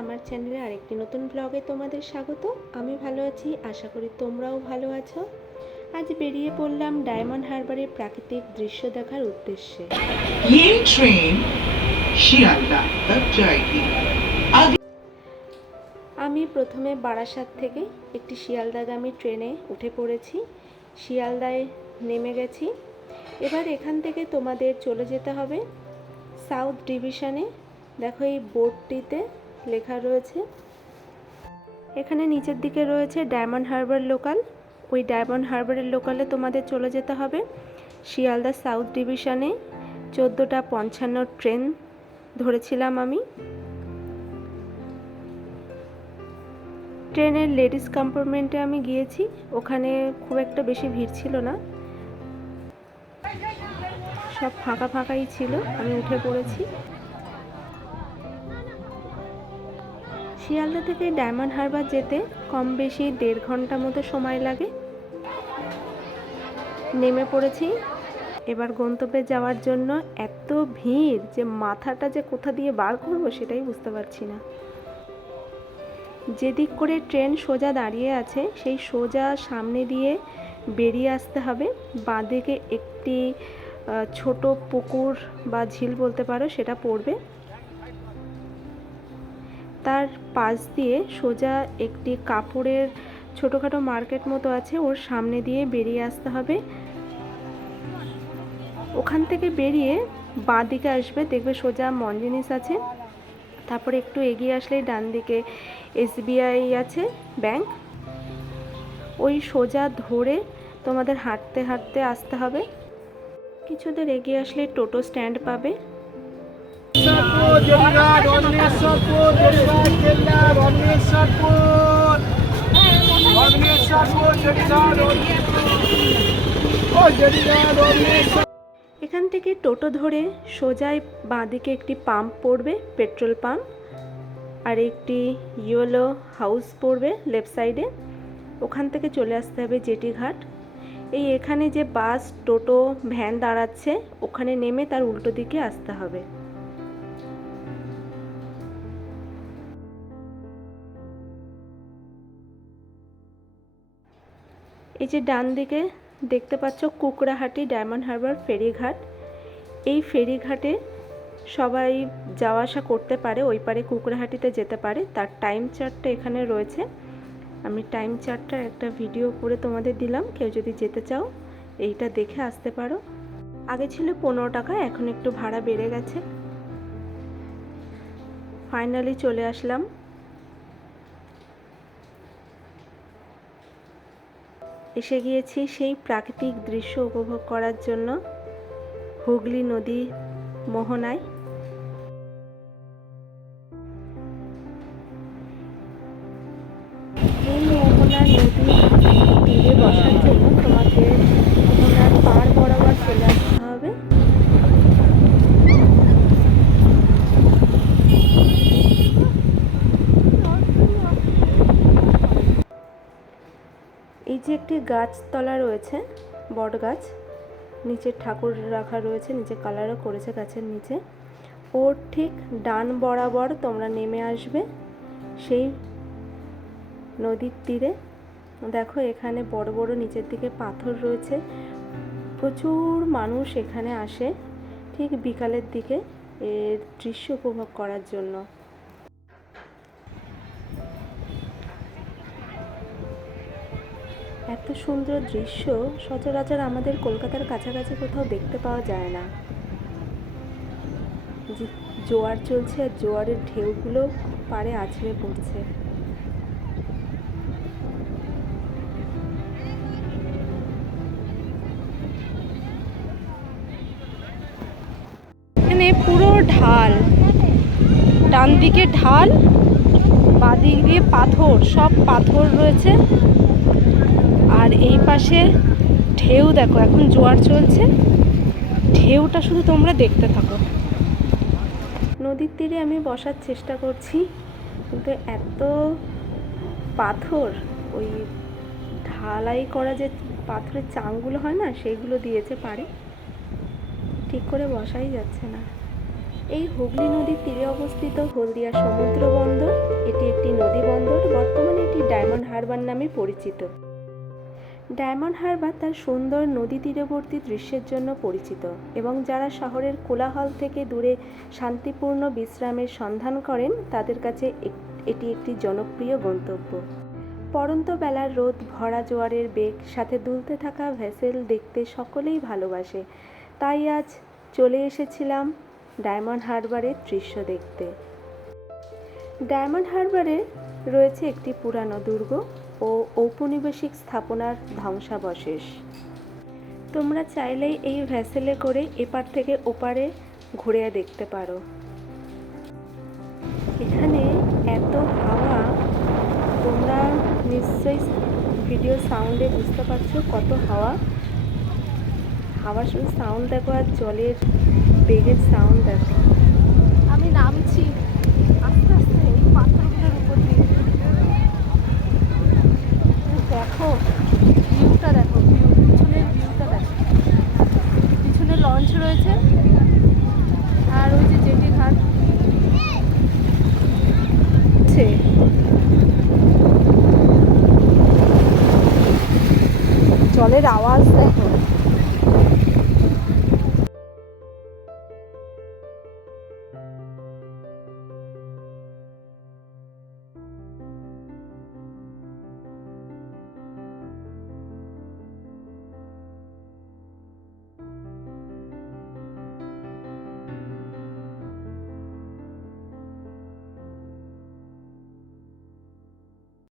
আমার চ্যানেলে আরেকটি নতুন ব্লগে তোমাদের স্বাগত। আমি ভালো আছি, আশা করি তোমরাও ভালো আছো। আজ বেরিয়ে পড়লাম ডায়মন্ড হারবারের প্রাকৃতিক দৃশ্য দেখার উদ্দেশ্যে। ট্রেন শিয়ালদা তক আমি প্রথমে বারাসাত থেকে একটি শিয়ালদাগামী ট্রেনে উঠে পড়েছি। শিয়ালদায় নেমে গেছি। এবার এখান থেকে তোমাদের চলে যেতে হবে সাউথ ডিভিশনে। দেখো এই বোর্ডটিতে লেখা রয়েছে। এখানে নিচের দিকে রয়েছে ডায়মন্ড হারবার লোকাল। ওই ডায়মন্ড হারবারের লোকালে তোমাদের চলে যেতে হবে শিয়ালদা সাউথ ডিভিশনে। চোদ্দোটা পঞ্চান্ন ট্রেন ধরেছিলাম আমি। ট্রেনের লেডিস কম্পার্টমেন্টে আমি গিয়েছি, ওখানে খুব একটা বেশি ভিড় ছিল না। সব ফাঁকা ফাঁকাই ছিল, আমি উঠে পড়েছি। শিয়ালদা থেকে ডায়মন্ড হারবার যেতে কম বেশি দেড় ঘণ্টা মতো সময় লাগে। নেমে পড়েছি। এবার গন্তব্যে যাওয়ার জন্য এত ভিড় যে মাথাটা যে কোথা দিয়ে বার করব সেটাই বুঝতে পারছি না। যেদিক করে ট্রেন সোজা দাঁড়িয়ে আছে, সেই সোজা সামনে দিয়ে বেরিয়ে আসতে হবে। বাঁদিকে একটি ছোট পুকুর বা ঝিল বলতে পারো, সেটা পড়বে। তার পাশ দিয়ে সোজা একটি কাপড়ের ছোটোখাটো মার্কেট মতো আছে, ওর সামনে দিয়ে বেরিয়ে আসতে হবে। ওখান থেকে বেরিয়ে বাঁ দিকে আসবে, দেখবে সোজা মঞ্জিনিস আছে। তারপরে একটু এগিয়ে আসলেই ডান দিকে এসবিআই আছে ব্যাংক ওই সোজা ধরে তোমাদের হাঁটতে হাঁটতে আসতে হবে কিছুদের এগিয়ে আসলে টোটো স্ট্যান্ড পাবে ও এখান থেকে টোটো ধরে সোজাই বাঁদিকে একটি পাম্প পড়বে, পেট্রোল পাম্প, আর একটি ইয়েলো হাউস পড়বে লেফট সাইডে। ওখান থেকে চলে আসতে হবে জেটি ঘাট। এই এখানে যে বাস, টোটো, ভ্যান দাঁড়াচ্ছে, ওখানে নেমে তার উল্টো দিকে আসতে হবে। এই যে ডান দিকে দেখতে পাচ্ছ কুকড়াহাটি ডায়মন্ড হারবার ফেরিঘাট। এই ফেরিঘাটে সবাই যাওয়া আসা করতে পারে, ওই পারে কুকড়াহাটিতে যেতে পারে। তার টাইম চার্টটা এখানে রয়েছে। আমি টাইম চার্টটা একটা ভিডিও করে তোমাদের দিলাম, কেউ যদি যেতে চাও, এইটা দেখে আসতে পারো। আগে ছিল পনেরো টাকা, এখন একটু ভাড়া বেড়ে গেছে। ফাইনালি চলে আসলাম। এসে গিয়েছি সেই প্রাকৃতিক দৃশ্য উপভোগ করার জন্য। হুগলি নদী মোহনায়। এই বসার জন্য তোমাকে মোহনার পার বরাবর চলে আসতে যে একটি গাছতলা রয়েছে, বট গাছ। নিচে ঠাকুর রাখা রয়েছে, নিচে কালারও করেছে গাছের নিচে। ওর ঠিক ডান বরাবর তোমরা নেমে আসবে, সেই নদীর তীরে। দেখো, এখানে বড় বড় নিচের দিকে পাথর রয়েছে। প্রচুর মানুষ এখানে আসে, ঠিক বিকালের দিকে এর দৃশ্য উপভোগ করার জন্য। এত সুন্দর দৃশ্য সচরাচর আমাদের কলকাতার কাছাকাছি কোথাও দেখতে পাওয়া যায় না। জোয়ার চলছে আর জোয়ারের ঢেউগুলো পাড়ে আছড়ে পড়ছে। এখানে পুরো ঢাল ডান দিকে ঢাল দিয়ে পাথর, সব পাথর রয়েছে। আর এই পাশে ঢেউ, দেখো, এখন জোয়ার চলছে। ঢেউটা শুধু তোমরা দেখতে থাকো। নদীর তীরে আমি বসার চেষ্টা করছি, কিন্তু এত পাথর, ওই ঢালাই করা যে পাথরের চাংগুলো হয় না, সেগুলো দিয়েছে পারে ঠিক করে বসাই যাচ্ছে না। এই হুগলি নদীর তীরে অবস্থিত হলদিয়া সমুদ্র বন্দর, এটি একটি নদী বন্দর, বর্তমানে এটি ডায়মন্ড হারবার নামে পরিচিত। ডায়মন্ড হারবার তার সুন্দর নদী তীরবর্তী দৃশ্যের জন্য পরিচিত এবং যারা শহরের কোলাহল থেকে দূরে শান্তিপূর্ণ বিশ্রামের সন্ধান করেন, তাদের কাছে এটি একটি জনপ্রিয় গন্তব্য। পরন্ত বেলার রোদ, ভরা জোয়ারের বেগ, সাথে দুলতে থাকা ভেসেল দেখতে সকলেই ভালোবাসে। তাই আজ চলে এসেছিলাম ডায়মন্ড হারবারের দৃশ্য দেখতে। ডায়মন্ড হারবারে রয়েছে একটি পুরানো দুর্গ। ও ঔপনিবেশিক স্থাপনার ধ্বংসাবশেষ। তোমরা চাইলেই এই ভ্যাসেলে করে এপার থেকে ওপারে ঘুরে দেখতে পারো। এখানে এত হাওয়া, তোমরা নিশ্চয়ই ভিডিও সাউন্ডে বুঝতে পারছ কত হাওয়া। হাওয়া শুধু সাউন্ড দেখো আর জলের বেগের সাউন্ড দেখো। আমি নামছি। আস্তে আস্তে এই পাথরগুলোর উপর দিয়ে দেখো ভিউটা দেখো ভিউ পিছনের ভিউটা দেখো। পিছনে লঞ্চ রয়েছে, আর ওই যে জেটি ঘাট। জলের আওয়াজ দেখো।